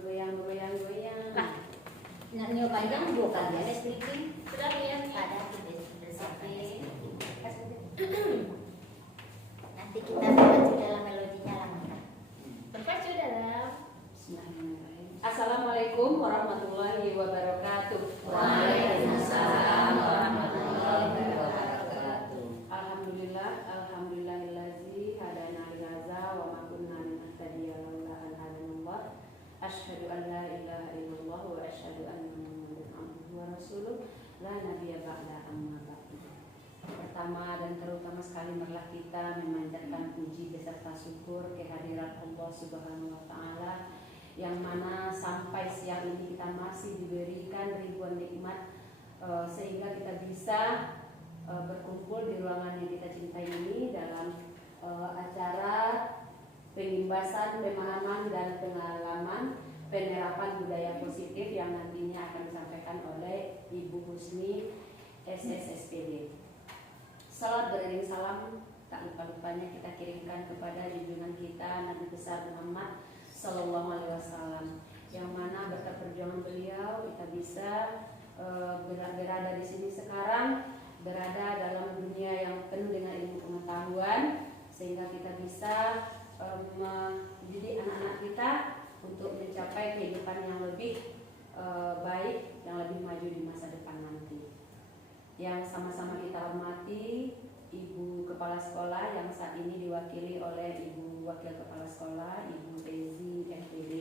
Goyang. Nah, Nio panjang bukan ya speaking. Sudah ya? Ada bersih. Nanti kita baca dalam melodinya lama. Terpacu dalam. Assalamualaikum warahmatullahi wabarakatuh. Waalaikumsalam warahmatullahi wabarakatuh. Alhamdulillahillazi hadana li hadza wa ma kunna linahtadiya laula an hadanallah. Asyhadu an la ilaha illallah wa asyhadu anna Muhammadan abduhu wa rasuluh. La nabiyya ba'da amma ba'du. Pertama dan terutama sekali marilah kita memanjatkan puji beserta syukur kehadirat Allah Subhanahu wa taala yang mana sampai siang ini kita masih diberikan ribuan nikmat sehingga kita bisa berkumpul di ruangan yang kita cintai ini dalam acara pengimbasan, pemahaman dan pengalaman penerapan budaya positif yang nantinya akan disampaikan oleh Ibu Husni SSSPD. Salat beriring salam tak lupa-lupanya kita kirimkan kepada junjungan kita Nabi besar Muhammad Sallallahu Alaihi Wasallam, yang mana berkat perjuangan beliau kita bisa berada di sini sekarang, berada dalam dunia yang penuh dengan ilmu pengetahuan, sehingga kita bisa mendidik anak-anak kita untuk mencapai kehidupan yang lebih baik, yang lebih maju di masa depan nanti. Yang sama-sama kita hormati Ibu Kepala Sekolah yang saat ini diwakili oleh Ibu Wakil Kepala Sekolah, Ibu Ezi FPD,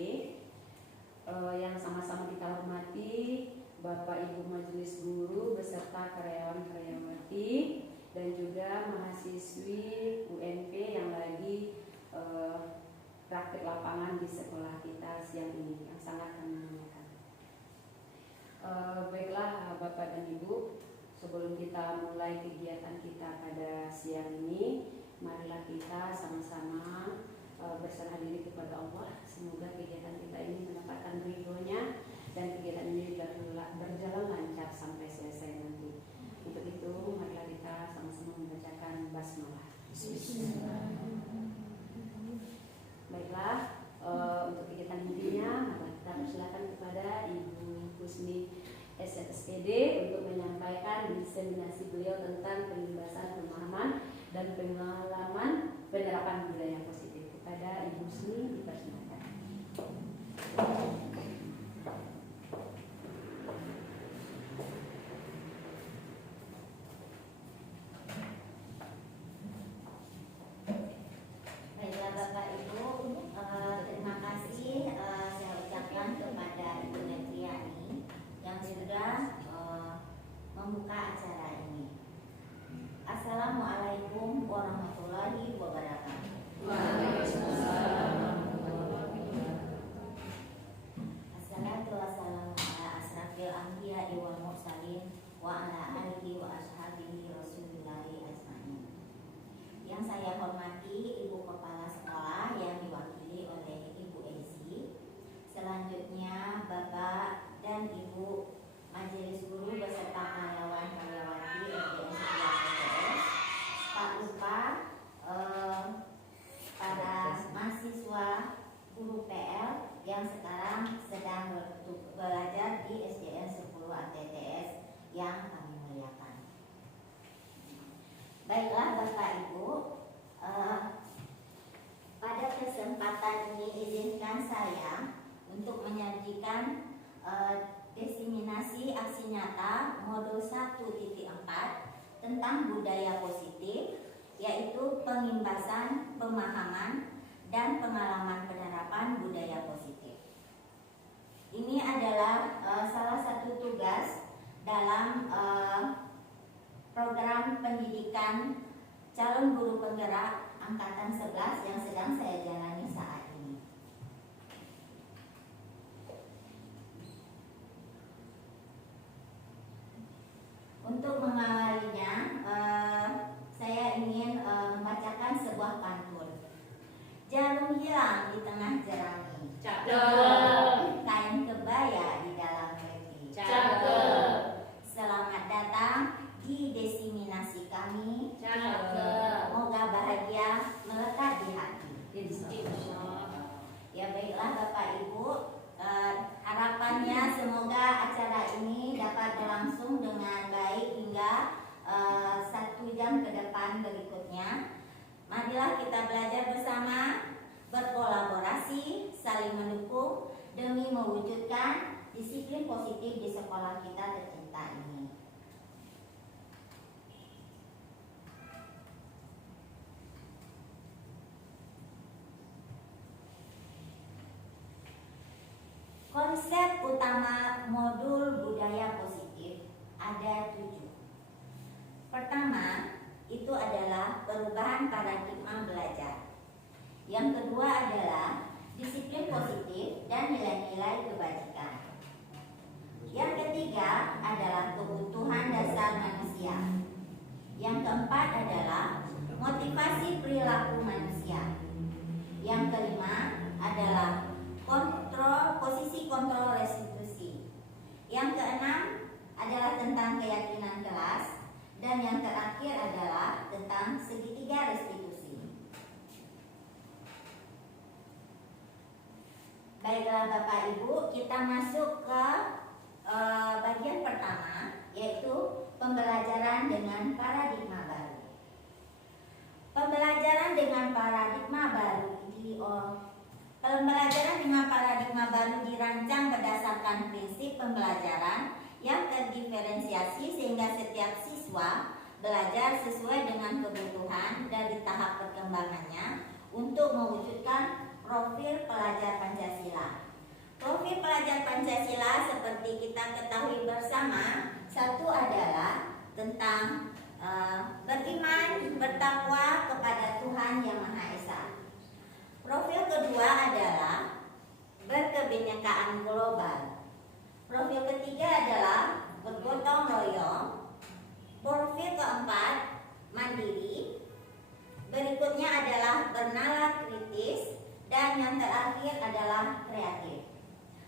yang sama-sama kita hormati Bapak Ibu Majelis Guru beserta karyawan-karyawati dan juga mahasiswi UNP yang lagi praktik lapangan di sekolah kita siang ini, yang sangat kami muliakan. Baiklah Bapak dan Ibu, sebelum kita mulai kegiatan kita pada siang ini, marilah kita sama-sama berserah diri kepada Allah. Semoga kegiatan kita ini mendapatkan ridho-Nya dan kegiatan ini berjalan lancar sampai selesai nanti. Untuk itu, marilah kita sama-sama membacakan basmalah. Baiklah, untuk kegiatan intinya, mari kita persilakan kepada Ibu Husni SSPD untuk menyampaikan diseminasi beliau tentang pengimbasan pemahaman dan pengalaman penerapan budaya positif. Kepada Ibu Husni dipersilakan. Baiklah Bapak Ibu, terima kasih saya ucapkan kepada Ibu Netriani yang sudah membuka acara ini. Assalamualaikum warahmatullahi wabarakatuh. Assalatu wassalamu ala asrafil anbiya'i wal mursalin wa ala alihi wa ashabihi rasulillahi ajma'in. Yang saya hormati Ibu Kepala Sekolah yang diwakili oleh Ibu Ezi. Selanjutnya Bapak dan Ibu Majelis Guru beserta karyawan-karyawati SDN 11 PTS. Tak lupa para mahasiswa guru PL yang sekarang sedang belajar di SDN 10 ATTS yang kami muliakan. Baiklah Bapak Ibu, pada kesempatan ini izinkan saya untuk menyajikan diseminasi aksi nyata modul 1.4 tentang budaya positif, yaitu pengimbasan pemahaman dan pengalaman penerapan budaya positif. Ini adalah salah satu tugas dalam program pendidikan calon guru penggerak angkatan 11 yang sedang saya jalani saat ini. Untuk mengawalinya, saya ingin membacakan sebuah pantun. Jarum hilang di tengah jerami, Cakep. kain kebaya di dalam hati. Cakep. Selamat datang di desiminasi kami. Cakep. Moga bahagia melekat di hati. Insya Allah. Ya baiklah Bapak Ibu, mewujudkan disiplin positif di sekolah kita tercinta ini. Konsep utama modul budaya positif ada 7. Pertama, itu adalah perubahan paradigma belajar. Yang kedua adalah disiplin positif dan nilai-nilai kebajikan. Yang ketiga adalah kebutuhan dasar manusia. Yang keempat adalah motivasi perilaku manusia. Yang kelima adalah posisi kontrol restitusi. Yang keenam adalah tentang keyakinan kelas. Dan yang terakhir adalah tentang segitiga restitusi. Baiklah Bapak Ibu, kita masuk ke bagian pertama, yaitu pembelajaran dengan paradigma baru. Pembelajaran dengan paradigma baru dirancang berdasarkan prinsip pembelajaran yang terdiferensiasi sehingga setiap siswa belajar sesuai dengan kebutuhan dari tahap perkembangannya untuk mewujudkan profil pelajar Pancasila. Profil pelajar Pancasila seperti kita ketahui bersama, satu adalah tentang beriman, bertakwa kepada Tuhan Yang Maha Esa. Profil kedua adalah berkebinekaan global. Profil ketiga adalah bergotong royong. Profil keempat mandiri. Berikutnya adalah bernalar kritis. Dan yang terakhir adalah kreatif.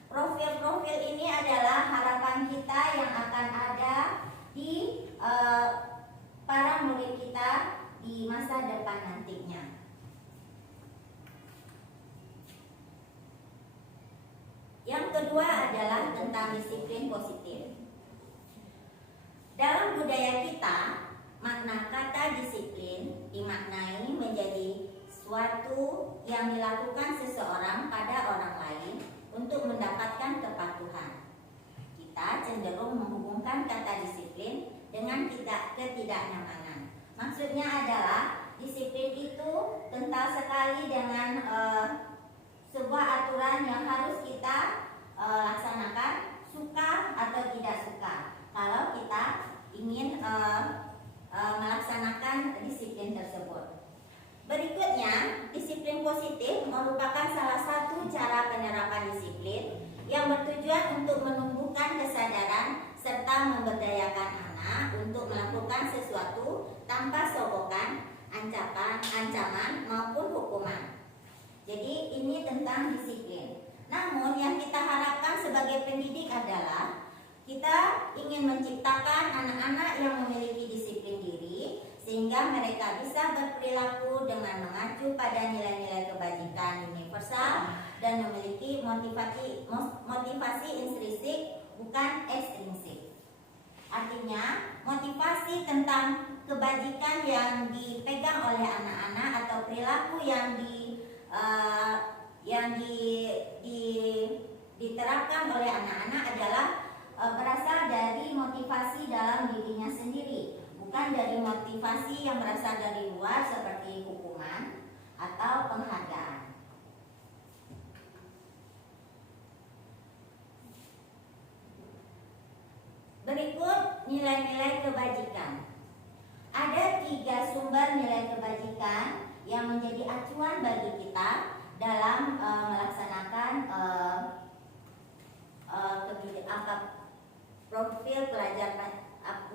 Profil-profil ini adalah harapan kita yang akan ada di para murid kita di masa depan nantinya. Yang kedua adalah tentang disiplin positif. Dalam budaya kita, makna kata disiplin dimaknai menjadi suatu yang dilakukan seseorang pada orang lain untuk mendapatkan kepatuhan. Kita cenderung menghubungkan kata disiplin dengan ketidaknyamanan. Maksudnya adalah disiplin itu kental sekali dengan sebuah aturan yang harus kita laksanakan, suka atau tidak suka. Kalau kita ingin melaksanakan disiplin tersebut. Berikutnya, disiplin positif merupakan salah satu cara penerapan disiplin yang bertujuan untuk menumbuhkan kesadaran serta memberdayakan anak untuk melakukan sesuatu tanpa sogokan, ancaman maupun hukuman. Jadi ini tentang disiplin. Namun yang kita harapkan sebagai pendidik adalah kita ingin menciptakan anak-anak yang memiliki disiplin diri sehingga mereka bisa berperilaku dengan mengacu pada nilai-nilai kebajikan universal dan memiliki motivasi intrinsik bukan ekstrinsik. Artinya motivasi tentang kebajikan yang dipegang oleh anak-anak atau perilaku yang diterapkan oleh anak-anak adalah berasal dari motivasi dalam dirinya sendiri, bukan dari motivasi yang berasal dari luar seperti hukuman atau penghargaan. Berikut nilai-nilai kebajikan. Ada 3 sumber nilai kebajikan yang menjadi acuan bagi kita dalam melaksanakan profil pelajar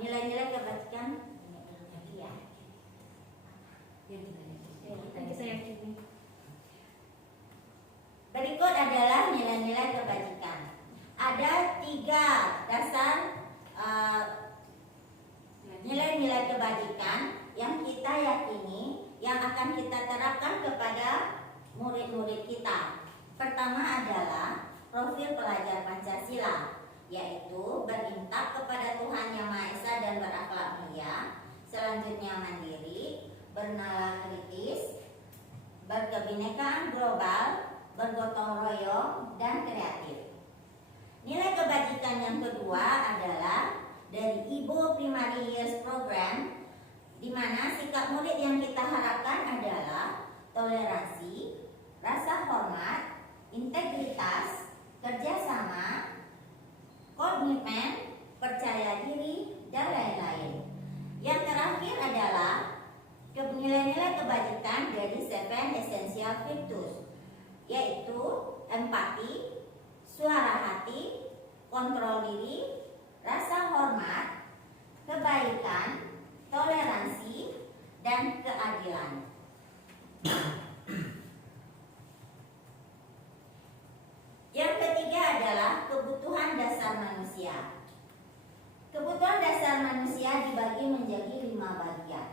nilai-nilai kebajikan. Berikut adalah nilai-nilai kebajikan. Ada 3 dasar nilai-nilai kebajikan yang kita yakini yang akan kita terapkan kepada murid-murid kita. Pertama adalah profil pelajar Pancasila, yaitu berintak kepada Tuhan Yang Maha Esa dan berakhlak mulia. Selanjutnya mandiri, bernalar kritis, berkebinekaan global, bergotong royong, dan kreatif. Nilai kebajikan yang kedua adalah dari Ibu Primary Years Program, di mana sikap murid yang kita harapkan adalah toleransi, rasa hormat, integritas, kerjasama, komitmen, percaya diri, dan lain-lain. Yang terakhir adalah nilai-nilai kebajikan dari 7 Essential Virtues, yaitu empati, suara hati, kontrol diri, rasa hormat, kebaikan, toleransi, dan keadilan. Yang ketiga adalah kebutuhan dasar manusia. Kebutuhan dasar manusia dibagi menjadi 5 bagian.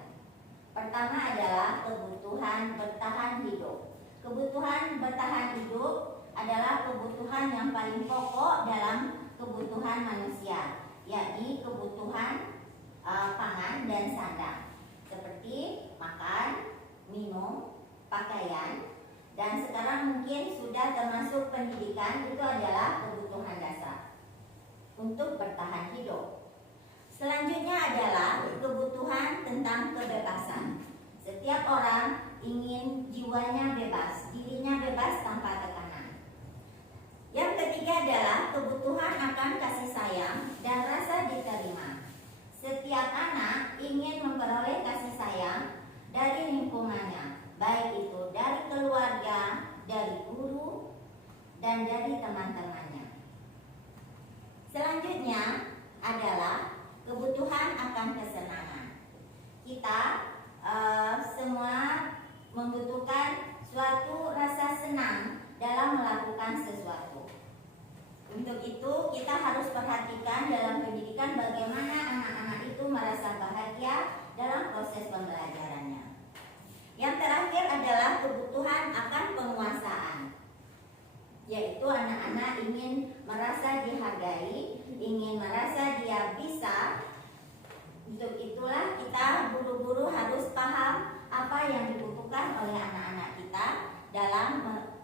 Pertama adalah kebutuhan bertahan hidup. Kebutuhan bertahan hidup adalah kebutuhan yang paling pokok dalam kebutuhan manusia, yakni kebutuhan pangan dan sandang, seperti makan, minum, pakaian, dan sekarang mungkin sudah termasuk pendidikan. Itu adalah kebutuhan dasar untuk bertahan hidup. Selanjutnya adalah kebutuhan tentang kebebasan. Setiap orang ingin jiwanya bebas, dirinya bebas tanpa tekanan. Yang ketiga adalah kebutuhan akan kasih sayang dan rasa diterima. Setiap anak ingin memperoleh kasih sayang dari lingkungannya, baik itu dari keluarga, dari guru, dan dari teman-temannya. Selanjutnya adalah kebutuhan akan kesenangan. Kita semua membutuhkan suatu rasa senang dalam melakukan sesuatu. Untuk itu kita harus perhatikan dalam pendidikan bagaimana anak-anak itu merasa bahagia dalam proses pembelajarannya. Yang terakhir adalah kebutuhan akan penguasaan, yaitu anak-anak ingin merasa dihargai, ingin merasa dia bisa. Untuk itulah kita guru-guru harus paham apa yang dibutuhkan oleh anak-anak kita dalam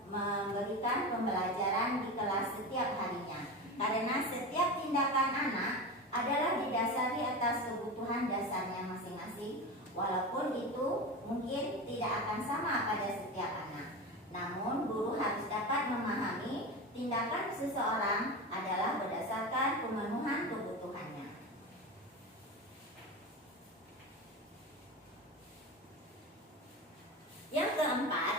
memberikan pembelajaran di kelas setiap harinya. Karena setiap tindakan anak adalah didasari atas kebutuhan dasarnya masing-masing, walaupun itu mungkin tidak akan sama pada setiap anak. Namun guru harus dapat memahami tindakan seseorang adalah berdasarkan pemenuhan kebutuhannya. Yang keempat,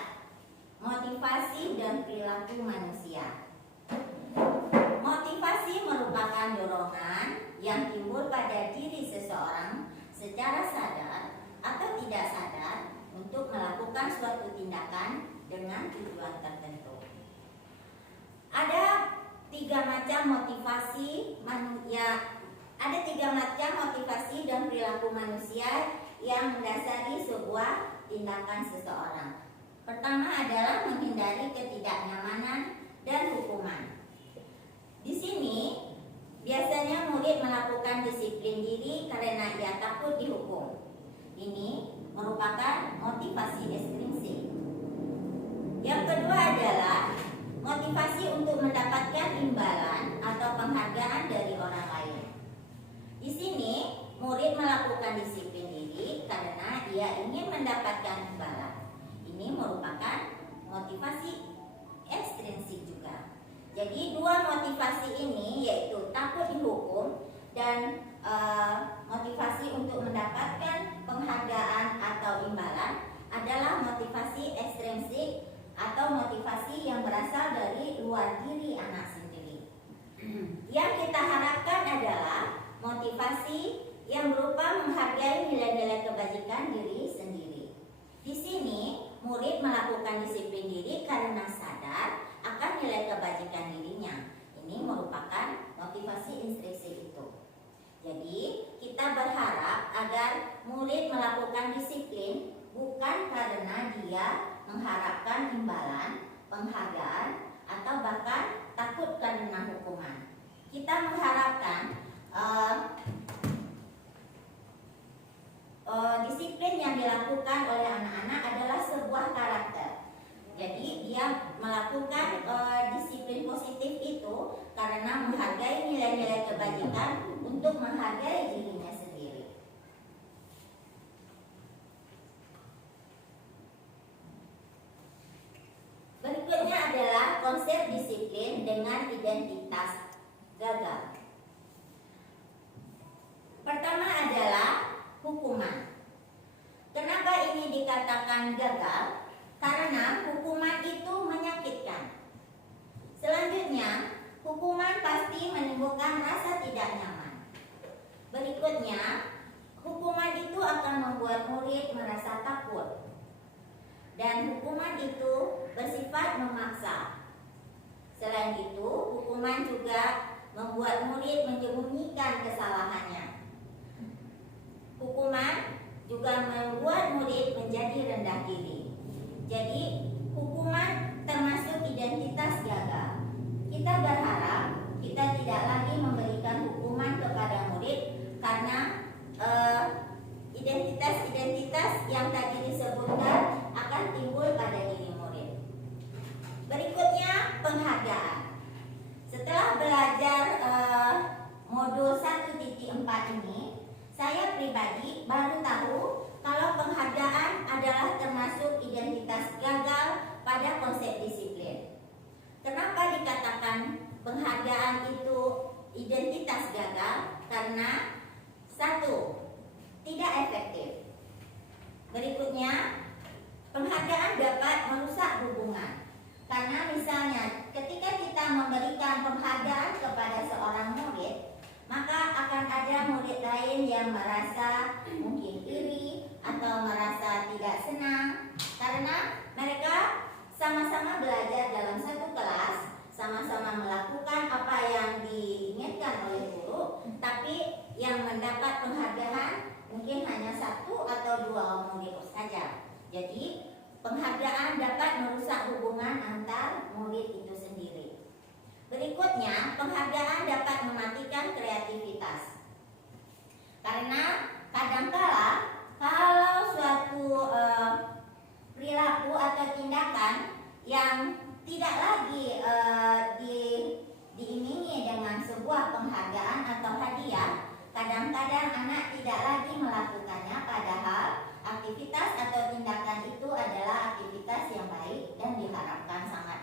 motivasi dan perilaku manusia. Motivasi merupakan dorongan yang timbul pada diri seseorang secara sadar atau tidak sadar untuk melakukan suatu tindakan dengan tujuan tertentu. Ada 3 macam motivasi manusia. Ada 3 macam motivasi dan perilaku manusia yang mendasari sebuah tindakan seseorang. Pertama adalah menghindari ketidaknyamanan dan hukuman. Di sini biasanya murid melakukan disiplin diri karena ia takut dihukum. Ini merupakan motivasi ekstrinsik. Yang kedua adalah motivasi untuk mendapatkan imbalan atau penghargaan dari orang lain. Di sini murid melakukan disiplin diri karena ia ingin mendapatkan imbalan. Ini merupakan motivasi ekstrinsik juga. Jadi 2 motivasi ini, yaitu takut dihukum dan motivasi untuk mendapatkan penghargaan atau imbalan, adalah motivasi ekstrinsik atau motivasi yang berasal dari luar diri anak sendiri. Yang kita harapkan adalah motivasi yang berupa menghargai nilai-nilai kebajikan diri sendiri. Di sini murid melakukan disiplin diri karena sadar akan nilai kebajikan dirinya. Ini merupakan motivasi intrinsik itu. Jadi kita berharap agar murid melakukan disiplin bukan karena dia mengharapkan imbalan, penghargaan, atau bahkan takut karena hukuman. Kita mengharapkan disiplin yang dilakukan oleh anak-anak adalah sebuah karakter. Jadi dia melakukan disiplin positif itu karena menghargai nilai-nilai kebajikan untuk menghargai dirinya sendiri. Berikutnya adalah konsep disiplin dengan identitas gagal. Pertama adalah hukuman. Kenapa ini dikatakan gagal? Karena hukuman itu menyakitkan. Selanjutnya, hukuman pasti menimbulkan rasa tidak nyaman. Berikutnya, hukuman itu akan membuat murid merasa takut. Dan hukuman itu bersifat memaksa. Selain itu, hukuman juga membuat murid menyembunyikan kesalahannya. Hukuman juga membuat murid menjadi rendah diri. Jadi, hukuman termasuk identitas gagal. Kita berharap kita tidak lagi memberikan hukuman kepada murid karena identitas-identitas yang tadi disebutkan akan timbul pada diri murid. Berikutnya, penghargaan. Setelah belajar modul 1.4 ini, saya pribadi baru tahu kalau penghargaan adalah termasuk identitas gagal pada konsep disiplin. Kenapa dikatakan penghargaan itu identitas gagal? Karena satu, tidak efektif. Berikutnya, penghargaan dapat merusak hubungan. Karena misalnya ketika kita memberikan penghargaan kepada seorang murid, maka akan ada murid lain yang merasa mungkin iri atau merasa tidak senang karena mereka sama-sama belajar dalam satu kelas, sama-sama melakukan apa yang diinginkan oleh guru, tapi yang mendapat penghargaan mungkin hanya satu atau dua murid saja. Jadi penghargaan dapat merusak hubungan antar murid itu sendiri. Berikutnya, penghargaan dapat mematikan kreativitas. Karena kadangkala kalau suatu perilaku atau tindakan yang tidak lagi diimingi dengan sebuah penghargaan atau hadiah, kadang-kadang anak tidak lagi melakukannya, padahal aktivitas atau tindakan itu adalah aktivitas yang baik dan diharapkan sangat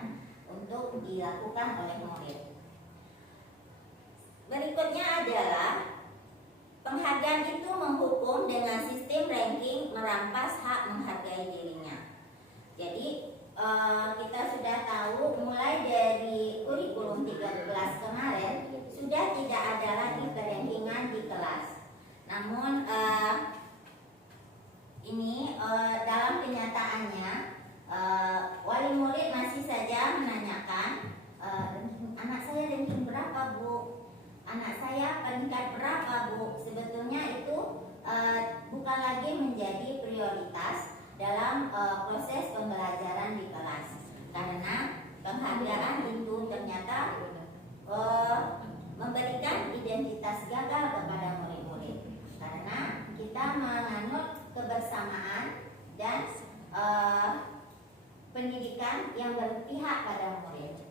untuk dilakukan oleh murid. Berikutnya adalah penghargaan itu menghukum dengan sistem ranking merampas hak menghargai dirinya. Jadi kita sudah tahu mulai dari kurikulum 13 kemarin sudah tidak ada lagi kerankingan di kelas. Namun ini dalam kenyataannya wali murid masih saja menanyakan, anak saya ranking berapa Bu? Anak saya peringkat berapa Bu? Sebetulnya itu bukan lagi menjadi prioritas dalam proses pembelajaran di kelas, karena penghargaan itu ternyata memberikan identitas gagal kepada murid-murid, karena kita menganut kebersamaan dan pendidikan yang berpihak pada murid.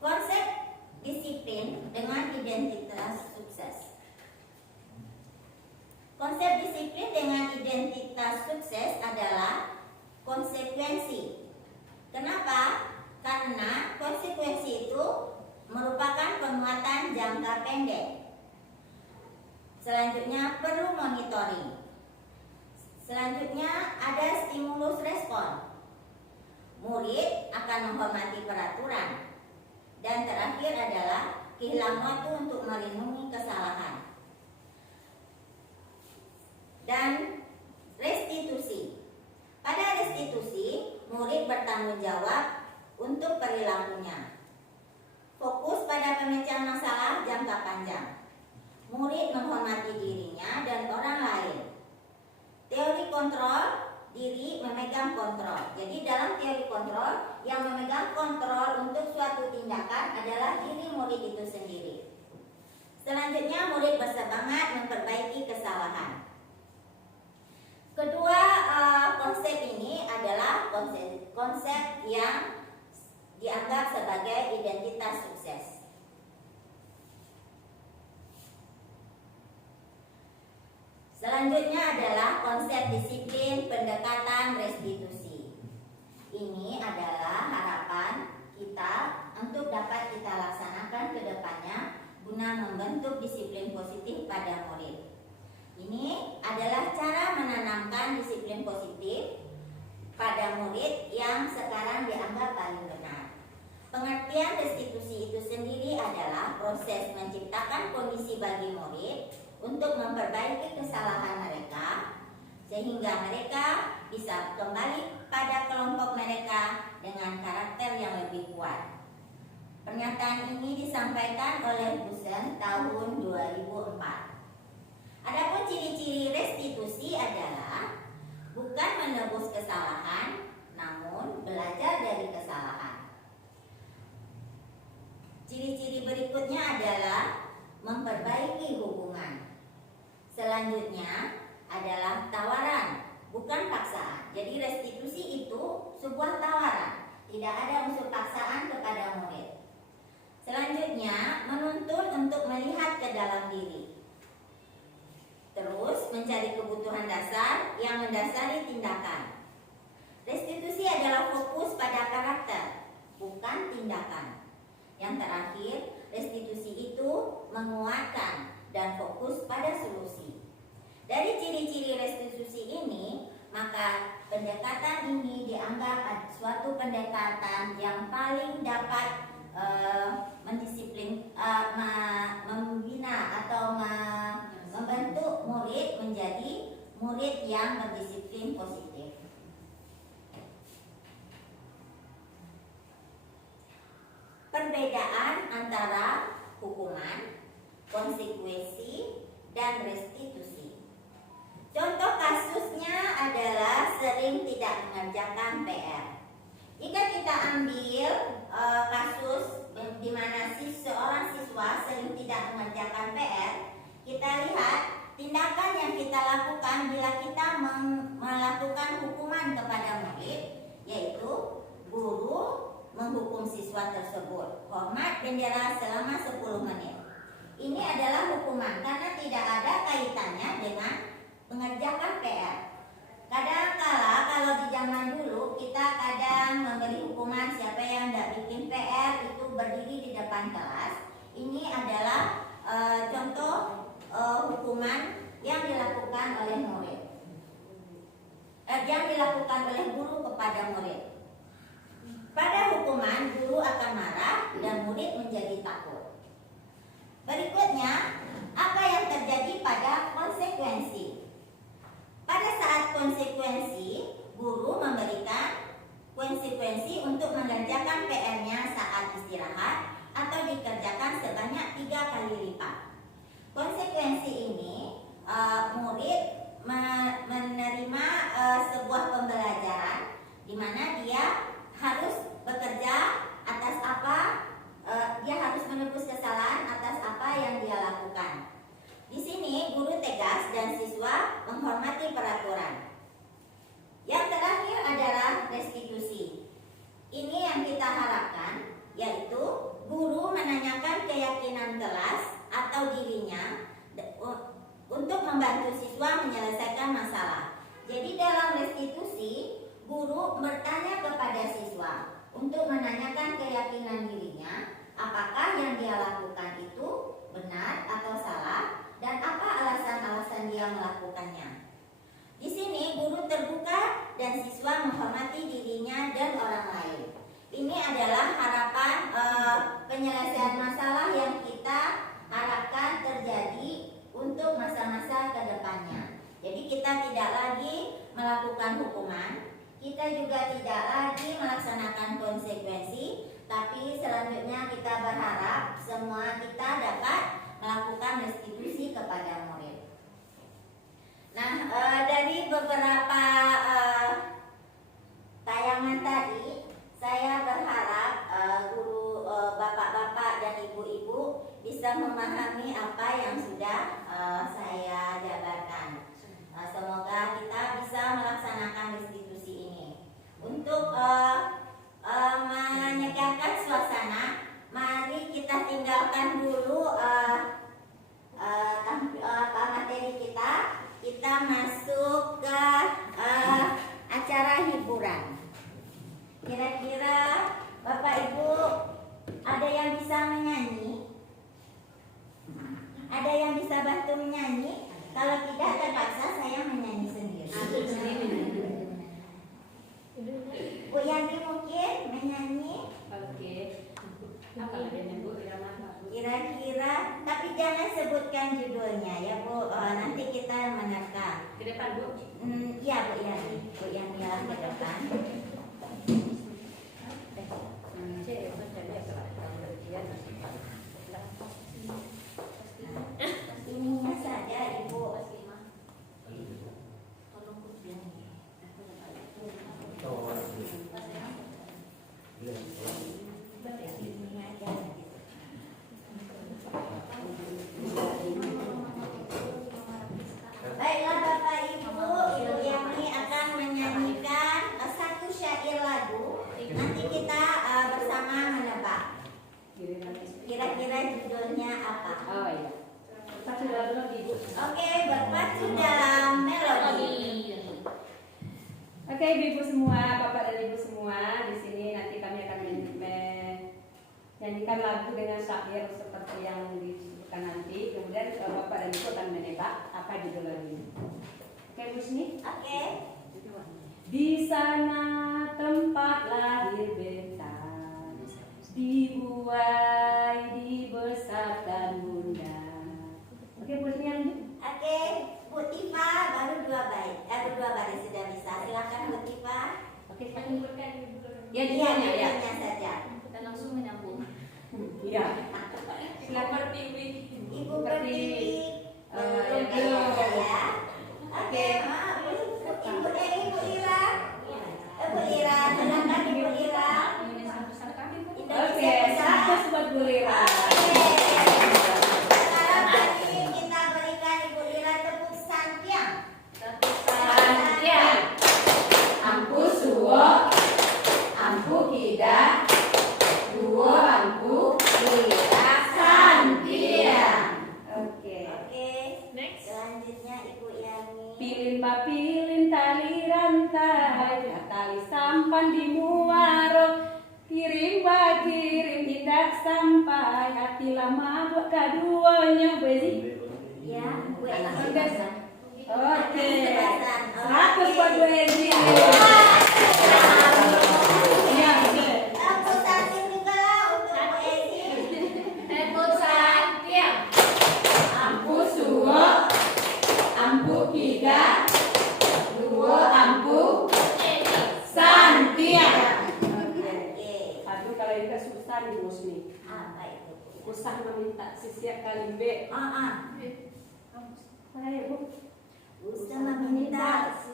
Konsep disiplin dengan identitas sukses. Konsep disiplin dengan identitas sukses adalah konsekuensi. Kenapa? Karena konsekuensi itu merupakan penguatan jangka pendek. Selanjutnya perlu monitoring. Selanjutnya ada stimulus respon. Murid akan menghormati peraturan. Dan terakhir adalah kehilangan waktu untuk melindungi kesalahan. Dan restitusi. Pada restitusi, murid bertanggung jawab untuk perilakunya. Fokus pada pemecahan masalah jangka panjang. Murid menghormati dirinya dan orang lain. Teori kontrol, diri memegang kontrol. Jadi dalam teori kontrol, yang memegang kontrol untuk suatu tindakan adalah diri murid itu sendiri. Selanjutnya, murid bersemangat memperbaiki kesalahan. Kedua konsep ini sebagai identitas sukses. Selanjutnya adalah konsep disiplin pendekatan restitusi. Ini adalah harapan kita untuk dapat kita laksanakan ke depannya guna membentuk disiplin positif pada murid. Ini adalah cara menanamkan disiplin positif pada murid yang sekarang dianggap paling benar. Pengertian restitusi itu sendiri adalah proses menciptakan kondisi bagi murid untuk memperbaiki kesalahan mereka sehingga mereka bisa kembali pada kelompok mereka dengan karakter yang lebih kuat. Pernyataan ini disampaikan oleh Busen tahun 2004. Adapun ciri-ciri restitusi adalah bukan menebus kesalahan, namun belajar dari kesalahan. Ciri-ciri berikutnya adalah memperbaiki hubungan. Selanjutnya adalah tawaran, bukan paksaan. Jadi restitusi itu sebuah tawaran, tidak ada unsur paksaan kepada murid. Selanjutnya menuntut untuk melihat ke dalam diri. Terus mencari kebutuhan dasar yang mendasari tindakan. Restitusi adalah fokus pada karakter, bukan tindakan. Yang terakhir, restitusi itu menguatkan dan fokus pada solusi. Dari ciri-ciri restitusi ini, maka pendekatan ini dianggap suatu pendekatan yang paling dapat mendisiplin, membina atau membentuk murid menjadi murid yang berdisiplin positif. Perbedaan antara hukuman, konsekuensi, dan restitusi. Contoh kasusnya adalah sering tidak mengerjakan PR. Jika kita ambil kasus di mana seorang siswa sering tidak mengerjakan PR, kita lihat tindakan yang kita lakukan bila kita melakukan hukuman kepada murid, yaitu guru menghukum siswa tersebut hormat bendera selama 10 menit. Ini adalah hukuman karena tidak ada kaitannya dengan mengerjakan PR. Kadang-kala kalau di zaman dulu kita kadang memberi hukuman siapa yang tidak bikin PR itu berdiri di depan kelas. Ini adalah contoh hukuman yang dilakukan oleh murid, yang dilakukan oleh guru kepada murid. Pada hukuman guru akan marah dan murid menjadi takut. Berikutnya, apa yang terjadi pada konsekuensi? Pada saat konsekuensi, guru memberikan konsekuensi untuk mengerjakan PR-nya saat istirahat atau dikerjakan sebanyak 3 kali lipat. Konsekuensi ini murid menerima sebuah pembelajaran di mana dia harus bekerja atas apa, dia harus menebus kesalahan atas apa yang dia lakukan. Di sini guru tegas dan siswa menghormati peraturan. Yang terakhir adalah restitusi. Ini yang kita harapkan, yaitu guru menanyakan keyakinan kelas atau dirinya untuk membantu siswa menyelesaikan masalah. Jadi dalam restitusi, guru bertanya kepada siswa untuk menanyakan keyakinan dirinya, apakah yang dia lakukan itu benar atau salah, dan apa alasan-alasan dia melakukannya. Di sini guru terbuka dan siswa menghormati dirinya dan orang lain. Ini adalah harapan penyelesaian masalah yang kita harapkan terjadi untuk masa-masa ke depannya. Jadi kita tidak lagi melakukan hukuman, kita juga tidak lagi melaksanakan konsekuensi, tapi selanjutnya kita berharap semua kita dapat melakukan restitusi kepada murid. Nah, dari beberapa tayangan tadi, saya berharap guru, bapak-bapak dan ibu-ibu bisa memahami apa yang sudah saya jabarkan. Semoga kita bisa melaksanakan restitusi ini untuk menyegarkan suasana Bu Yani yang ke depan. Ininya saja Ibu. Tolong kuncinya. Ininya aja. Baiklah Bapak Ibu, Ibu Yani akan menyanyikan satu syair lagu. Nanti kita bersama menebak. Kira-kira judulnya apa? Oh iya. Satu dalam Ibu. Oke, berpacu dalam melodi. Oke, Ibu semua, Bapak dan Ibu semua, di sini nanti kami akan menyanyikan lagu dengan syair seperti yang disebutkan nanti. Kemudian Bapak dan Ibu akan menebak apa judul lagunya. Oke, Bu Sni? Oke. Di sana tempat lahir beta, dibuai, dibesarkan bunda. Oke, Bu Sni yang Oke, Bu Tifa baru dua baris sudah bisa. Silakan Bu Tifa. Oke, Ya, judulnya ya. judulnya saja. Kita langsung menyambung. Iya. Silakan Ibu Pertiwi. Pertiwi. Yang Belum ya. Oke, Ibu Ibu Ira. Bu Ira, silakan Ibu Ira. Oke, 100 buat Bu Lira. Sekarang mari kita berikan Ibu Ira tepuk santiang. Santiang. Ampu suwo, ampu kida, duo ampu Lira santiang. Oke. Oke. Next. Selanjutnya Ibu Yani. Pilin papilin tali rantai, tali sampan di muaro. Kirim ba kirim tidak sampai, hati lama buat keduanya bezi. Ya, Bu Oke. Eni. Oke. 100 100 buat Bu Ezi. Iya, oke. Tepuk santiang juga untuk Bu Eni. Tepuk santiang. Ampu suwo, ampu kida, duo ampu santiang. Oke. Aduh, kalau ini kan susah nih bos nih. Apa itu? Usah meminta sisiak kali B. Ayo Bu.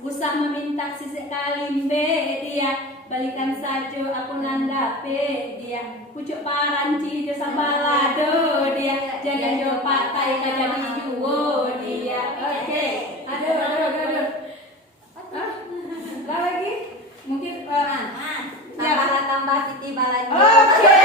Usah meminta sisiak kali B dia. Balikan saja aku nandape dia. Pucuk paranci jasa balado dia. Jangan jo patai kajadi juwo dia. Oke. Aduh. Hah? Lah lagi? Mungkin Tambah Siti Baladi. Oke.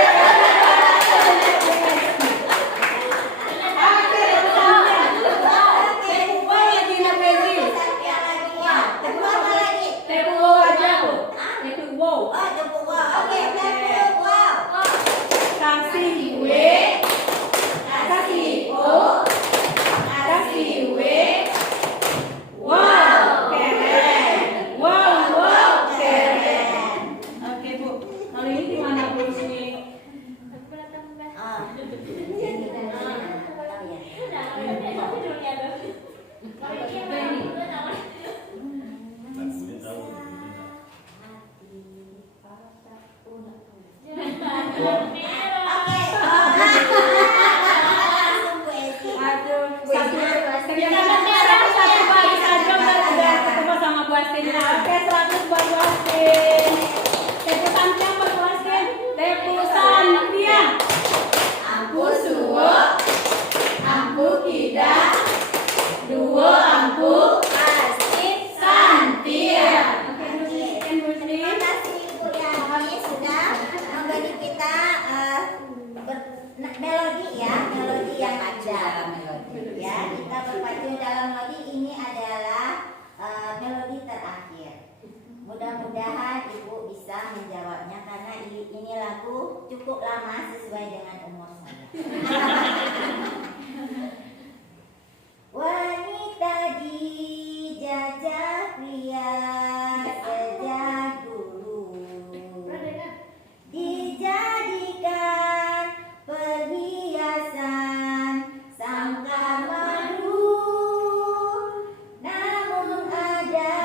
Melodi yang ada. Ya, kita berpacu dalam melodi ini adalah melodi terakhir. Mudah-mudahan Ibu bisa menjawabnya karena ini lagu cukup lama sesuai dengan umur saya. Wanita dijajah pria sejak dulu, dijadikan perhiasan sangkar madu, namun ada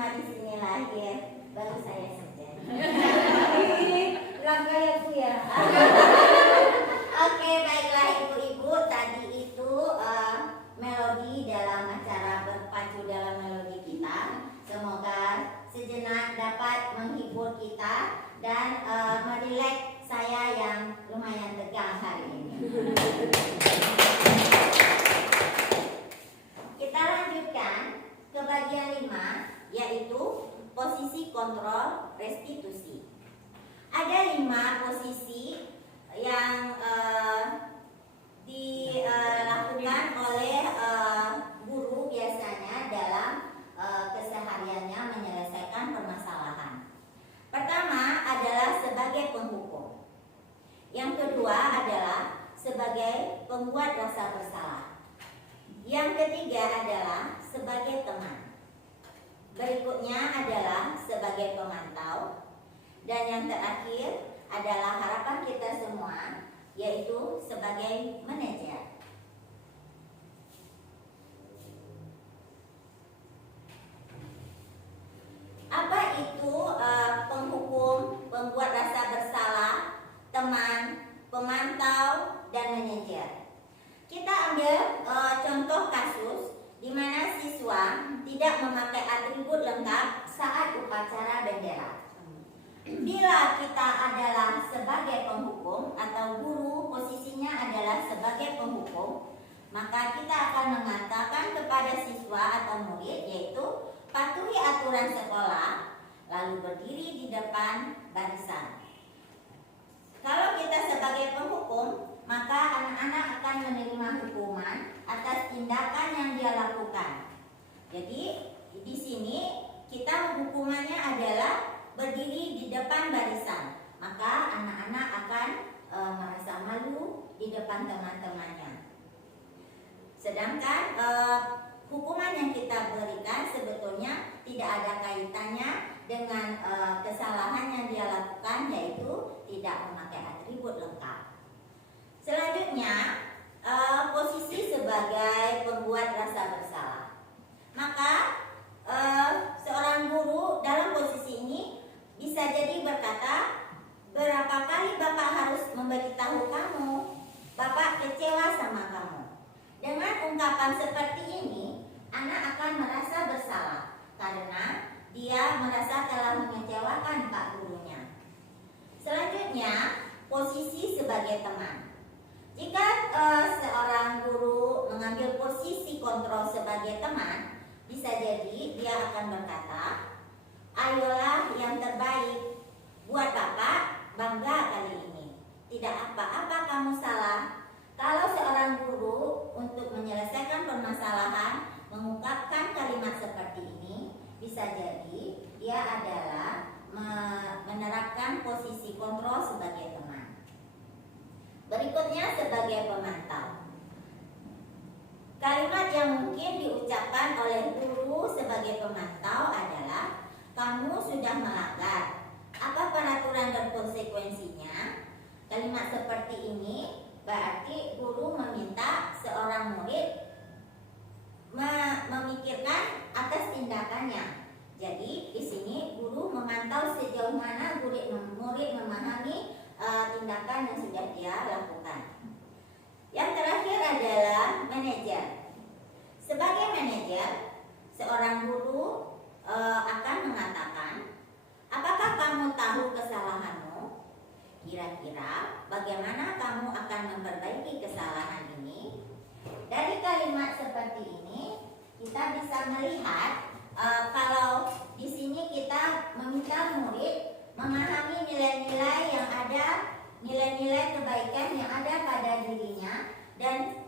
Mama di sini lahir, baru saya saja. Langkah ya Bu ya. Oke, baiklah ibu-ibu, tadi itu melodi dalam acara berpacu dalam melodi kita. Semoga sejenak dapat menghibur kita dan merileks saya yang lumayan tegang hari ini. Kita lanjutkan ke bagian 5, yaitu posisi kontrol restitusi. Ada 5 posisi yang dilakukan oleh guru biasanya dalam kesehariannya menyelesaikan permasalahan. Pertama adalah sebagai penghukum. Yang kedua adalah sebagai pembuat rasa bersalah. Yang ketiga adalah sebagai teman. Berikutnya adalah sebagai pemantau. Dan yang terakhir adalah harapan kita semua, yaitu sebagai manajer. Apa itu penghukum, pembuat rasa bersalah, teman, pemantau, dan manajer? Kita ambil contoh kasus di mana siswa tidak memakai atribut lengkap saat upacara bendera. Bila kita adalah sebagai penghukum atau guru posisinya adalah sebagai penghukum, maka kita akan mengatakan kepada siswa atau murid, yaitu patuhi aturan sekolah, lalu berdiri di depan barisan. Kalau kita sebagai penghukum, maka anak-anak akan menerima hukuman atas tindakan yang dia lakukan. Jadi di sini kita hukumannya adalah berdiri di depan barisan, maka anak-anak akan merasa malu di depan teman-temannya. Sedangkan hukuman yang kita berikan sebetulnya tidak ada kaitannya dengan kesalahan yang dia lakukan, yaitu tidak memakai atribut lengkap. Selanjutnya, posisi sebagai pembuat rasa bersalah. Maka seorang guru dalam posisi ini bisa jadi berkata, berapa kali Bapak harus memberitahu kamu, Bapak kecewa sama kamu. Dengan ungkapan seperti ini, anak akan merasa bersalah karena dia merasa telah mengecewakan Pak gurunya. Selanjutnya, posisi sebagai teman. Jika seorang guru mengambil posisi kontrol sebagai teman, bisa jadi dia akan berkata, ayolah yang terbaik, buat Bapak bangga kali ini. Tidak apa-apa kamu salah. Kalau seorang guru untuk menyelesaikan permasalahan mengungkapkan kalimat seperti ini, bisa jadi dia adalah menerapkan posisi kontrol sebagai teman. Berikutnya sebagai pemantau. Kalimat yang mungkin diucapkan oleh guru sebagai pemantau adalah, kamu sudah melanggar. Apa peraturan dan konsekuensinya? Kalimat seperti ini berarti guru meminta seorang murid memikirkan atas tindakannya. Jadi di sini guru memantau sejauh mana murid memahami tindakan yang sudah dia lakukan. Yang terakhir adalah manajer. Sebagai manajer, seorang guru akan mengatakan, apakah kamu tahu kesalahanmu? Kira-kira bagaimana kamu akan memperbaiki kesalahan ini? Dari kalimat seperti ini, kita bisa melihat kalau di sini kita meminta murid memahami nilai-nilai yang ada, nilai-nilai kebaikan yang ada pada dirinya, dan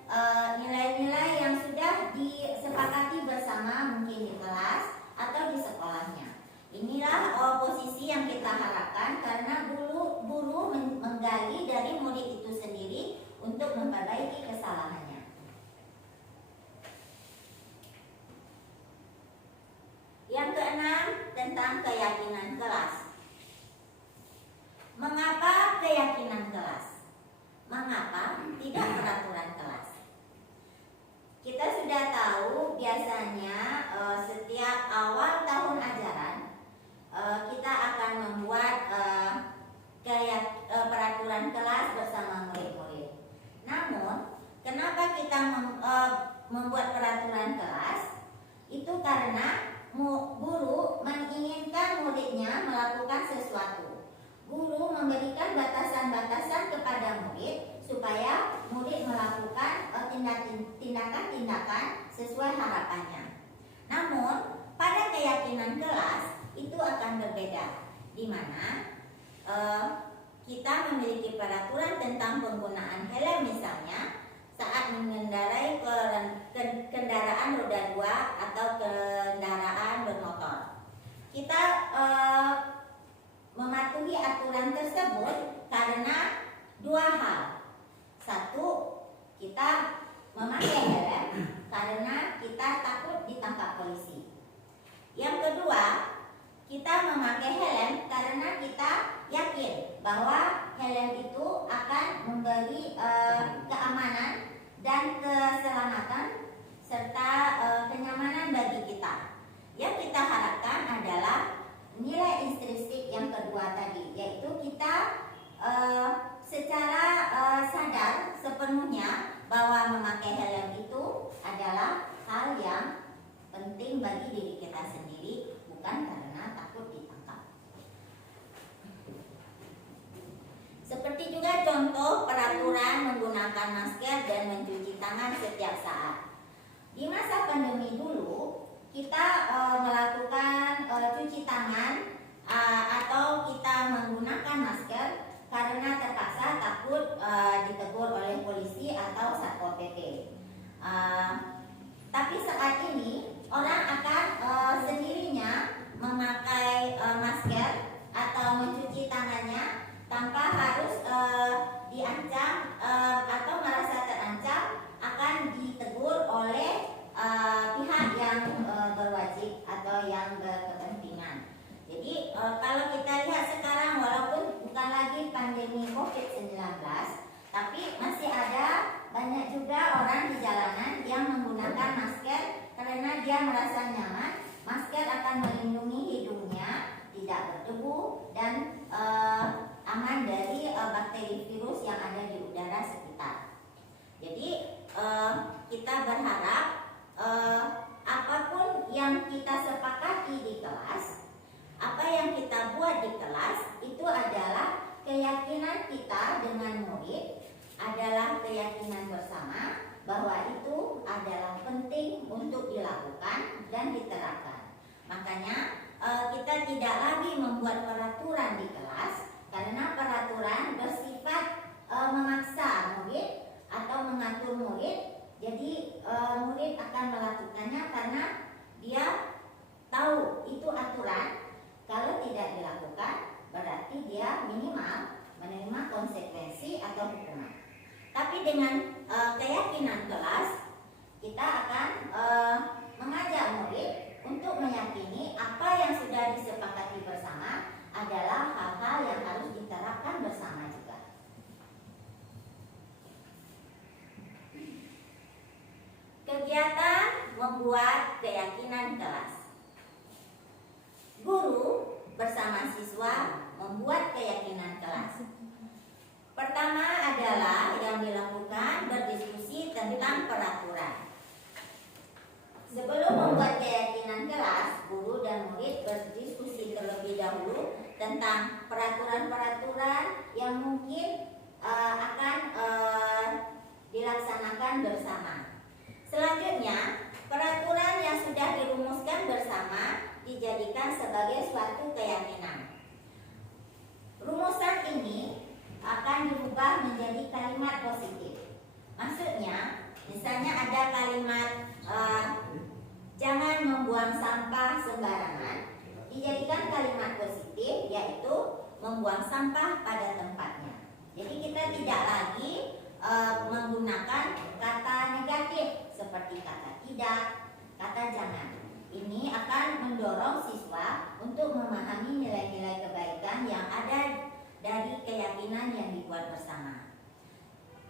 nilai-nilai yang sudah disepakati bersama mungkin di kelas atau di sekolahnya. Inilah posisi yang kita harapkan karena guru menggali dari murid itu sendiri untuk memperbaiki kesalahannya. Yang keenam, tentang keyakinan kelas. Mengapa keyakinan kelas? Mengapa tidak peraturan kelas? Kita sudah tahu biasanya setiap awal tahun ajaran murid supaya murid melakukan tindakan-tindakan sesuai harapannya. Namun pada keyakinan kelas itu akan berbeda, di mana kita memiliki peraturan tentang penggunaan helm misalnya saat mengendarai kendaraan roda 2 atau kendaraan bermotor. Kita mematuhi aturan tersebut karena dua hal. Satu, kita memakai helm karena kita takut ditangkap polisi. Yang kedua, kita memakai helm karena kita yakin bahwa helm itu akan memberi keamanan dan keselamatan serta kenyamanan bagi kita. Yang kita harapkan adalah nilai intrinsik yang kedua tadi, yaitu kita secara sadar sepenuhnya bahwa memakai helm itu adalah hal yang penting bagi diri kita sendiri, bukan karena takut ditangkap. Seperti juga contoh peraturan menggunakan masker dan mencuci tangan setiap saat. Di masa pandemi dulu, kita melakukan cuci tangan atau kita menggunakan masker karena terpaksa takut ditegur oleh polisi atau Satpol PP. Tapi saat ini orang akan sendirinya memakai masker atau mencuci tangannya tanpa harus diancam atau merasa terancam akan ditegur oleh pihak yang berwajib atau yang berkepentingan. Jadi kalau kita lihat sekarang, walaupun bukan lagi pandemi COVID-19, tapi masih ada banyak juga orang di jalanan yang menggunakan masker karena dia merasa nyaman. Masker akan melindungi hidungnya, tidak berdebu dan aman dari bakteri virus yang ada di udara sekitar. Jadi kita berharap apapun yang kita sepakati di kelas, apa yang kita buat di kelas itu adalah keyakinan kita dengan murid, adalah keyakinan bersama bahwa itu adalah penting untuk dilakukan dan diterapkan. Makanya kita tidak lagi membuat peraturan di kelas karena peraturan bersifat memaksa murid atau mengatur murid. Jadi murid akan melakukannya karena dia tahu itu aturan. Kalau tidak dilakukan, berarti dia minimal menerima konsekuensi atau hukuman. Tapi dengan keyakinan kelas, kita akan mengajak murid untuk meyakini apa yang sudah disepakati bersama adalah hal-hal yang harus diterapkan bersama juga. Kegiatan membuat keyakinan kelas. Guru bersama siswa membuat keyakinan kelas. Pertama adalah yang dilakukan berdiskusi tentang peraturan. Sebelum membuat keyakinan kelas, guru dan murid berdiskusi terlebih dahulu tentang peraturan-peraturan yang mungkin akan dilaksanakan bersama. Selanjutnya, peraturan yang sudah dirumuskan bersama dijadikan sebagai suatu keyakinan. Rumusan ini akan dirubah menjadi kalimat positif. Maksudnya, misalnya ada kalimat jangan membuang sampah sembarangan, dijadikan kalimat positif, yaitu membuang sampah pada tempatnya. Jadi kita tidak lagi menggunakan kata negatif seperti kata tidak, kata jangan. Ini akan mendorong siswa untuk memahami nilai-nilai kebaikan yang ada dari keyakinan yang dibuat bersama.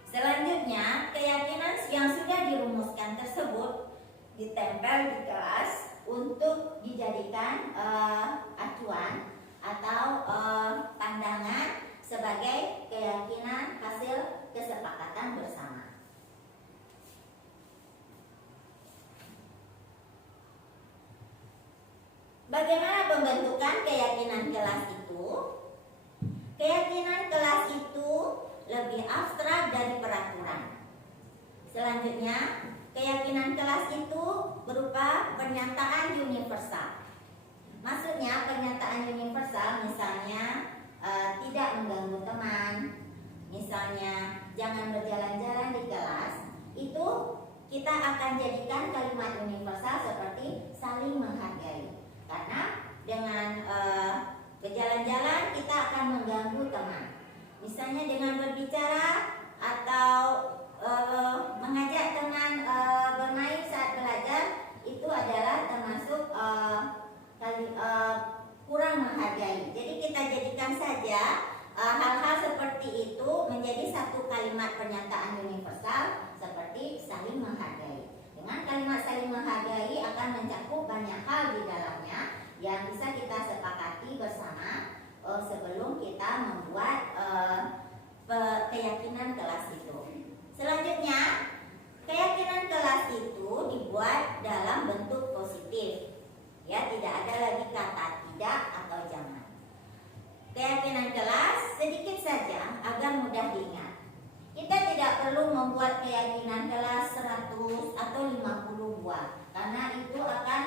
Selanjutnya, keyakinan yang sudah dirumuskan tersebut ditempel di kelas untuk dijadikan acuan atau pandangan sebagai keyakinan hasil kesepakatan bersama. Bagaimana pembentukan keyakinan kelas itu? lebih abstrak dari peraturan. Selanjutnya, keyakinan kelas itu berupa pernyataan universal. Maksudnya pernyataan universal misalnya tidak mengganggu teman, misalnya jangan berjalan-jalan di kelas, itu kita akan jadikan kalimat universal seperti saling menghargai. Karena dengan berjalan-jalan kita akan mengganggu teman. Misalnya dengan berbicara atau mengajak teman bermain saat belajar, itu adalah termasuk kurang menghargai. Jadi kita jadikan saja hal-hal seperti itu menjadi satu kalimat pernyataan universal seperti saling menghargai. Dengan kalimat saling menghargai akan mencakup banyak hal di dalamnya yang bisa kita sepakati bersama sebelum kita membuat keyakinan kelas itu. Selanjutnya, keyakinan kelas itu dibuat dalam bentuk positif. Ya, tidak ada lagi kata tidak atau jangan. Keyakinan kelas sedikit saja agar mudah diingat. Kita tidak perlu membuat keyakinan kelas 100 atau 50 buah, karena itu akan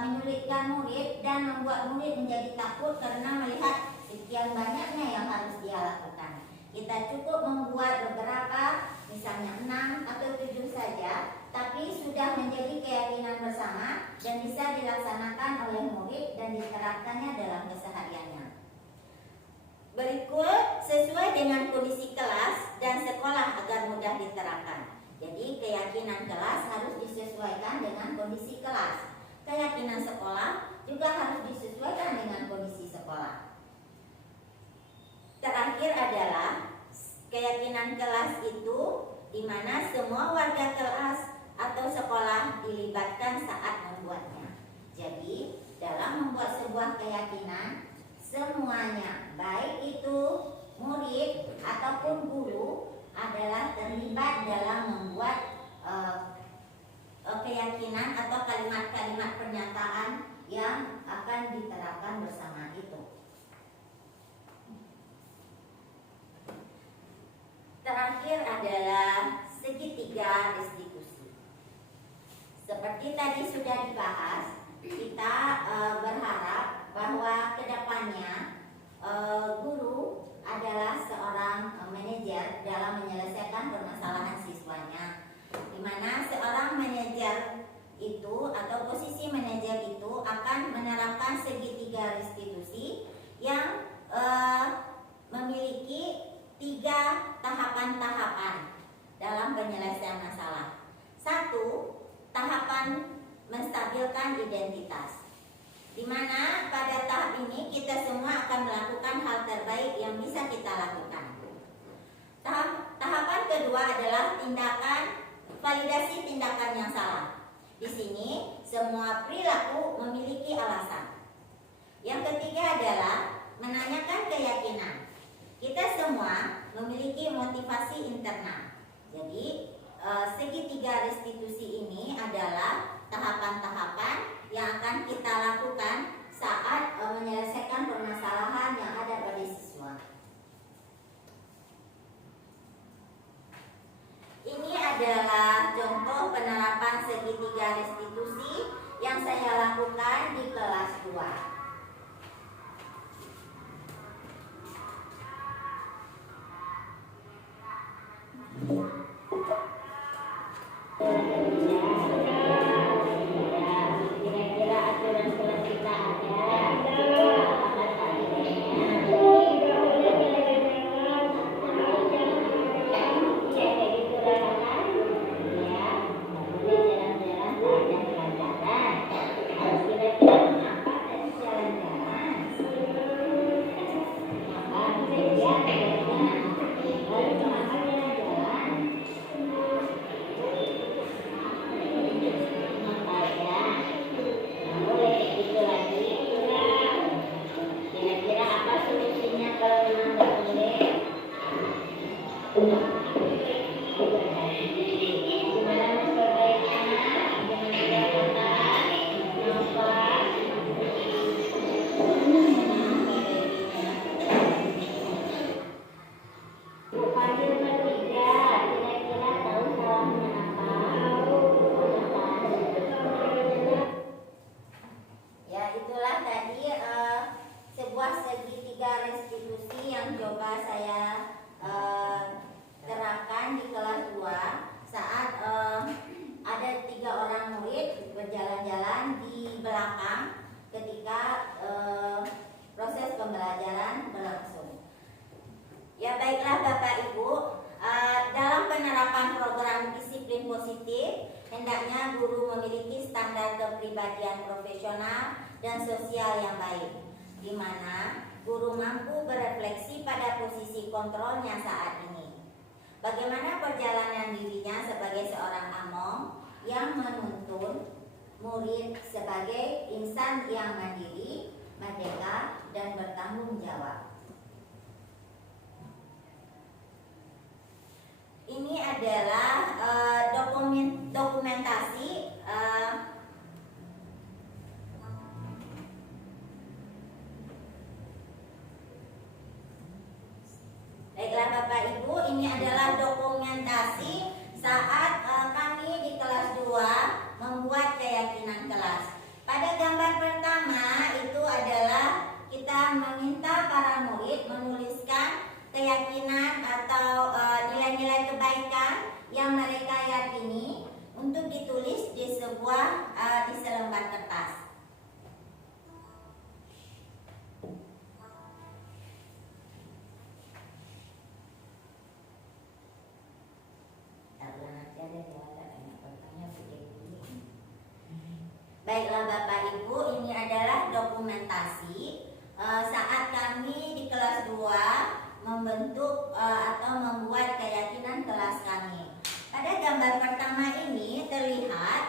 menyulitkan murid dan membuat murid menjadi takut karena melihat sekian banyaknya yang harus dia lakukan. Kita cukup membuat beberapa, misalnya 6 atau 7 saja, tapi sudah menjadi keyakinan bersama dan bisa dilaksanakan oleh murid dan diterapkannya dalam kesehariannya. Berikut sesuai dengan kondisi kelas dan sekolah agar mudah diterapkan. Jadi keyakinan kelas harus disesuaikan dengan kondisi kelas. Keyakinan sekolah juga harus disesuaikan dengan kondisi sekolah. Terakhir adalah keyakinan kelas itu di mana semua warga kelas atau sekolah dilibatkan saat membuatnya. Jadi dalam membuat sebuah keyakinan, semuanya, baik itu murid ataupun guru, adalah terlibat dalam membuat keyakinan atau kalimat-kalimat pernyataan yang akan diterapkan bersama itu. Terakhir adalah segitiga restitusi. Seperti tadi sudah dibahas, kita berharap bahwa kedepannya guru adalah seorang manajer dalam menyelesaikan permasalahan siswanya, di mana seorang manajer itu atau posisi manajer itu akan menerapkan segitiga restitusi yang memiliki 3 tahapan-tahapan dalam penyelesaian masalah. 1. Tahapan menstabilkan identitas, di mana pada tahap ini kita semua akan melakukan hal terbaik yang bisa kita lakukan. Tahapan kedua adalah tindakan validasi tindakan yang salah. Di sini semua perilaku memiliki alasan. Yang ketiga adalah menanyakan keyakinan. Kita semua memiliki motivasi internal. Jadi segitiga restitusi ini adalah tahapan-tahapan yang akan kita lakukan saat menyelesaikan permasalahan yang ada pada siswa. Ini adalah contoh penerapan segitiga restitusi yang saya lakukan di kelas 2. Kira-kira aturan kelas kita ada apa tadi? Bukan Ya baiklah Bapak Ibu, dalam penerapan program disiplin positif, hendaknya guru memiliki standar kepribadian profesional dan sosial yang baik, di mana guru mampu berefleksi pada posisi kontrolnya saat ini. Bagaimana perjalanan dirinya sebagai seorang among yang menuntun murid sebagai insan yang mandiri, merdeka, dan bertanggung jawab. Ini adalah dokumentasi baiklah Bapak Ibu, ini adalah dokumentasi saat kami di kelas 2 membuat keyakinan kelas. Pada gambar pertama itu adalah kita meminta para murid menuliskan keyakinan atau nilai-nilai kebaikan yang mereka yakini untuk ditulis di selembar kertas. Baiklah Bapak Ibu, ini adalah dokumentasi saat kami di kelas 2 membentuk atau membuat keyakinan kelas kami. Pada gambar pertama ini terlihat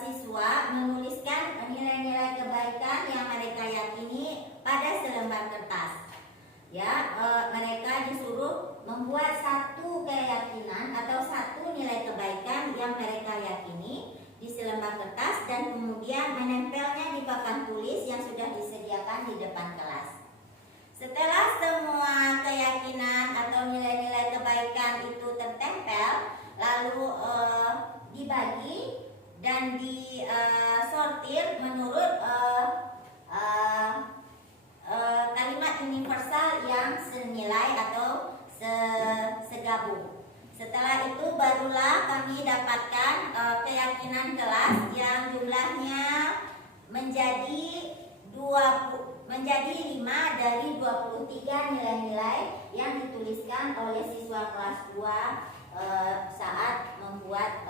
siswa menuliskan nilai-nilai kebaikan yang mereka yakini pada selembar kertas. Ya, mereka disuruh membuat satu keyakinan atau satu nilai kebaikan yang mereka yakini di selembar kertas dan kemudian menempelnya di papan tulis yang sudah disediakan di depan kelas. Setelah semua keyakinan atau nilai-nilai kebaikan itu tertempel, lalu dibagi dan disortir menurut kalimat universal yang senilai atau segabung. Setelah itu barulah kami dapatkan keyakinan kelas yang jumlahnya menjadi 5 dari 23 nilai-nilai yang dituliskan oleh siswa kelas 2 saat membuat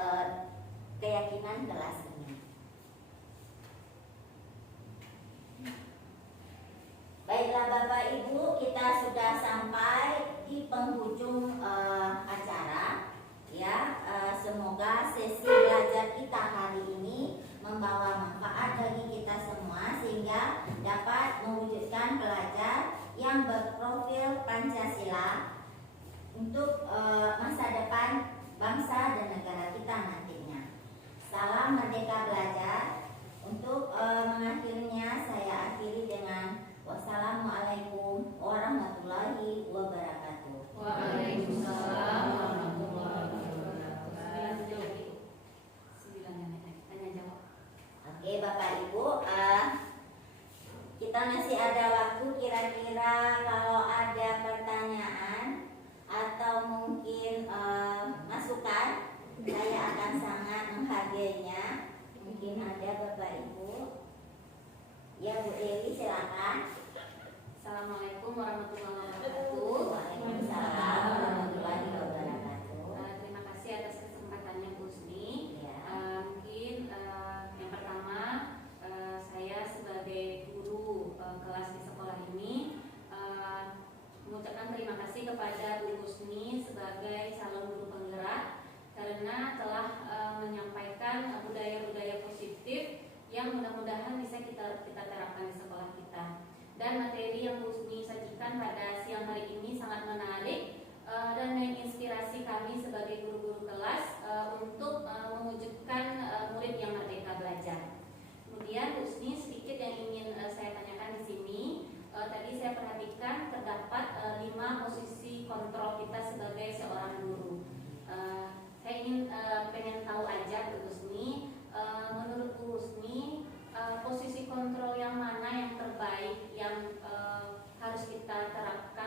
keyakinan kelas ini. Baiklah Bapak Ibu, kita sudah sampai di penghujung acara. Ya, semoga sesi belajar kita hari ini membawa manfaat bagi kita semua sehingga dapat mewujudkan pelajar yang berprofil Pancasila untuk masa depan bangsa dan negara kita nantinya. Salam Merdeka Belajar. Untuk mengakhirinya saya akhiri dengan wassalamualaikum warahmatullahi wabarakatuh. Waalaikumsalam warahmatullahi wabarakatuh. Oke Bapak Ibu, kita masih ada waktu, kira-kira kalau ada pertanyaan atau mungkin masukan, saya akan sangat menghargainya. Mungkin ada Bapak Ibu. Ya Bu Dewi, silakan. Assalamualaikum warahmatullahi wabarakatuh. Waalaikumsalam warahmatullahi wabarakatuh. Terima kasih atas kesempatannya Bu Husni. Ya. Mungkin yang pertama saya sebagai guru kelas di sekolah ini mengucapkan terima kasih kepada Bu Husni sebagai calon guru penggerak karena telah menyampaikan budaya-budaya positif yang mudah-mudahan bisa kita terapkan di sekolah kita. Dan materi yang Bu Husni sajikan pada siang hari ini sangat menarik dan menginspirasi kami sebagai guru-guru kelas untuk mewujudkan murid yang merdeka belajar. Kemudian Bu Husni, sedikit yang ingin saya tanyakan di sini. Tadi saya perhatikan terdapat 5 posisi kontrol kita sebagai seorang guru. Saya pengen tahu aja Bu Husni, menurut Bu Husni posisi kontrol yang mana yang terbaik yang harus kita terapkan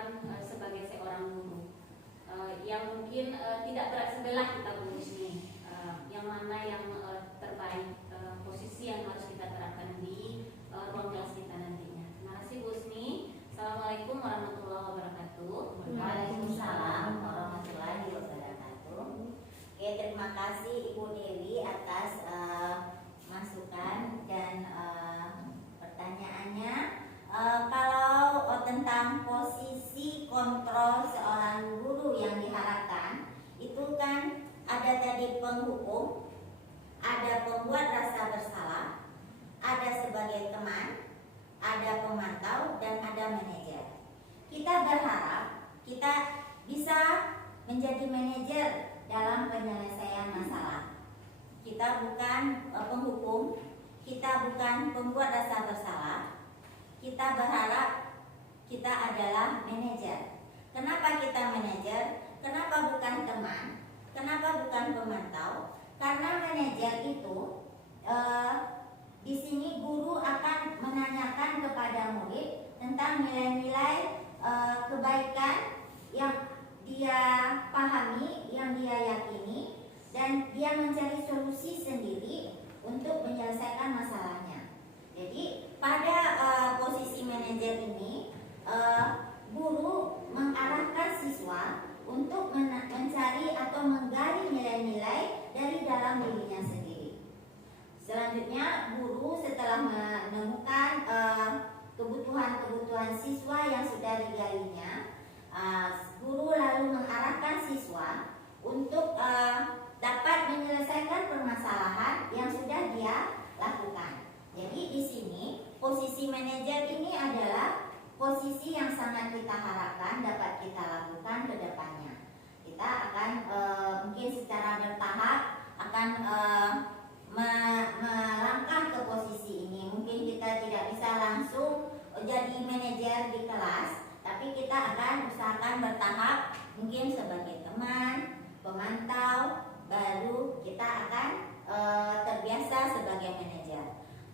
kontrol seorang guru yang diharapkan itu kan ada tadi penghukum, ada pembuat rasa bersalah, ada sebagai teman, ada pemantau, dan ada manajer. Kita berharap kita bisa menjadi manajer dalam penyelesaian masalah. Kita bukan penghukum, kita bukan pembuat rasa bersalah. Kita berharap kita adalah manajer. Kenapa kita manajer? Kenapa bukan teman? Kenapa bukan pemantau? Karena manajer itu di sini guru akan menanyakan kepada murid tentang nilai-nilai kebaikan yang dia pahami, yang dia yakini, dan dia mencari solusi sendiri untuk menyelesaikan masalahnya. Jadi pada posisi manajer ini, guru mengarahkan siswa untuk mencari atau menggali nilai-nilai dari dalam dirinya sendiri. Selanjutnya, guru setelah menemukan kebutuhan-kebutuhan siswa yang sudah digalinya, guru lalu mengarahkan siswa untuk dapat menyelesaikan permasalahan yang sudah dia lakukan. Jadi di sini posisi manajer ini adalah posisi yang sangat kita harapkan dapat kita lakukan ke depannya. Kita akan mungkin secara bertahap akan melangkah ke posisi ini. Mungkin kita tidak bisa langsung jadi manajer di kelas, tapi kita akan usahakan bertahap, mungkin sebagai teman, pemantau, baru kita akan terbiasa sebagai manajer.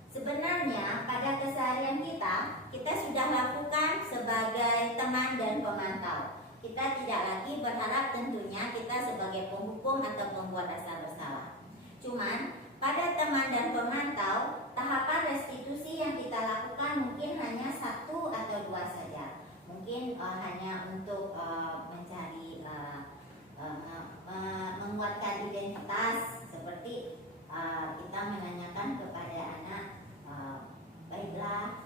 Sebenarnya pada keseharian kita sudah lakukan sebagai teman dan pemantau. Kita tidak lagi berharap tentunya kita sebagai penghukum atau pembuat rasa bersalah. Cuman pada teman dan pemantau, tahapan restitusi yang kita lakukan mungkin hanya 1 atau 2 saja. Mungkin hanya untuk mencari menguatkan identitas, seperti kita menanyakan kepada anak, baiklah,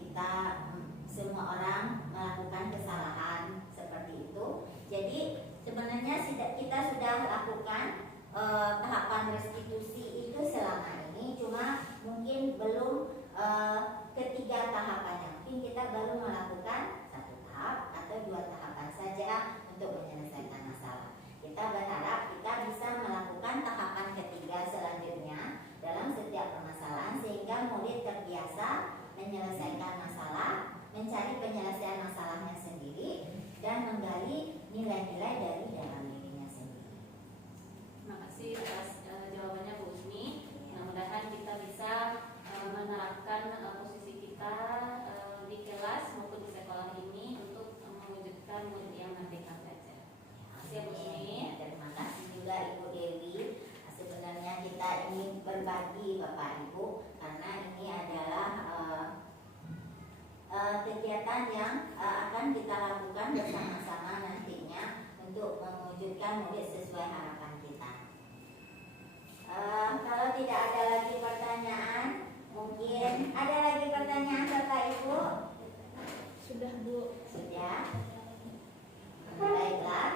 kita semua orang melakukan kesalahan seperti itu. Jadi sebenarnya kita sudah lakukan tahapan restitusi itu selama ini, cuma mungkin belum ketiga tahapannya. Mungkin kita baru melakukan 1 tahap atau 2 tahapan saja untuk menyelesaikan masalah. Kita berharap kita bisa melakukan tahapan ketiga selanjutnya dalam setiap permasalahan, sehingga murid terbiasa menyelesaikan masalah, mencari penyelesaian masalahnya sendiri, dan menggali nilai-nilai dari dalam dirinya sendiri. Terima kasih atas jawabannya Bu Usni. Mudah-mudahan kita bisa menerapkan posisi kita di kelas maupun di sekolah ini untuk mewujudkan murid yang merdeka belajar. Terima kasih Bu Usni. Terima kasih juga Ibu Dewi. Sebenarnya kita ingin berbagi Bapak Ibu, karena ini adalah kegiatan yang akan kita lakukan bersama-sama nantinya untuk mewujudkan murid sesuai harapan kita. Kalau tidak ada lagi pertanyaan, mungkin ada lagi pertanyaan Bapak Ibu? Sudah Bu. Sudah. Baiklah,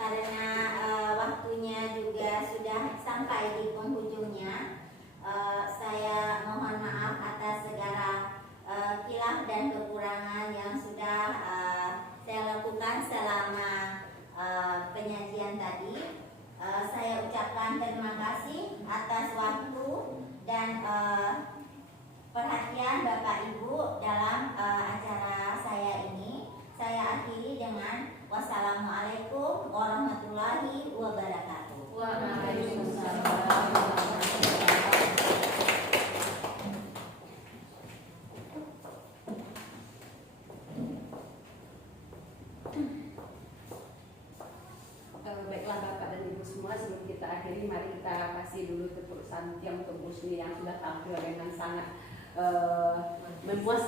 karena waktunya juga sudah sampai di penghujungnya, saya mohon maaf atas segala khilaf dan kekurangan yang sudah saya lakukan selama penyajian tadi. Saya ucapkan terima kasih atas waktu dan perhatian Bapak Ibu dalam acara saya ini. Saya akhiri dengan wassalamualaikum warahmatullahi wabarakatuh. Waalaikumsalam. Baiklah Bapak dan Ibu semua, sebelum kita akhiri, mari kita kasih dulu tepuk tangan untuk Bu Usni yang sudah tampil dengan sangat memuaskan.